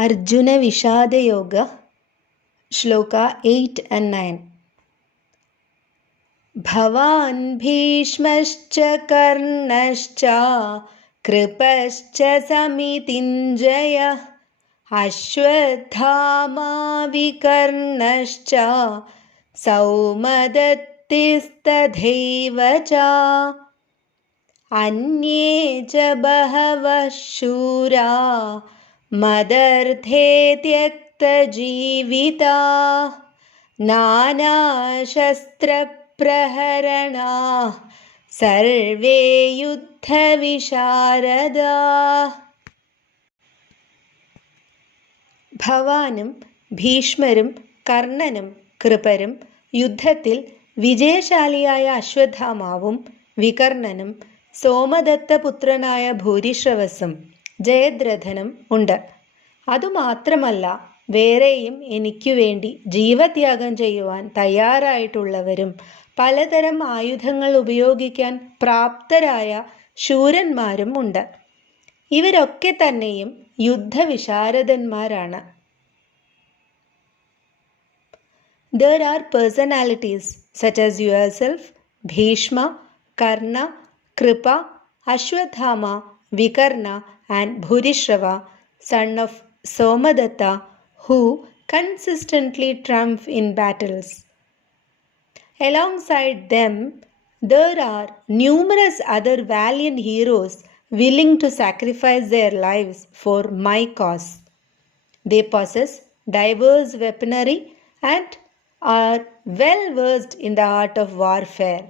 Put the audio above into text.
Arjuna Vishada Yoga, Shloka 8 and 9. Bhavan Bhishmascha Karnascha Kripascha Samitinjaya Ashwathama Vikarnascha Saumadatistadhaivacha Anye cha bahavah shura Madarthe tyakta jivita Nana shastra praharana Sarve yuddha visharada. ഭവാനും ഭീഷ്മരും കർണനും കൃപരും യുദ്ധത്തിൽ വിജയശാലിയായ അശ്വത്ഥാമാവും വികർണനും സോമദത്തപുത്രനായ ഭൂരിശ്രവസും ജയദ്രഥനും ഉണ്ട്. അതുമാത്രമല്ല, വേറെയും എനിക്കു വേണ്ടി ജീവത്യാഗം ചെയ്യുവാൻ തയ്യാറായിട്ടുള്ളവരും പലതരം ആയുധങ്ങൾ ഉപയോഗിക്കാൻ പ്രാപ്തരായ ശൂരന്മാരും ഉണ്ട്. ഇവരൊക്കെ തന്നെയും യുദ്ധവിശാരദന്മാരാണ്. There are personalities such as yourself, Bhishma, Karna, Kripa, Ashwathama, Vikarna and Bhurishrava, son of Somadatta, who consistently triumph in battles. Alongside them, there are numerous other valiant heroes willing to sacrifice their lives for my cause. They possess diverse weaponry and are well versed in the art of warfare.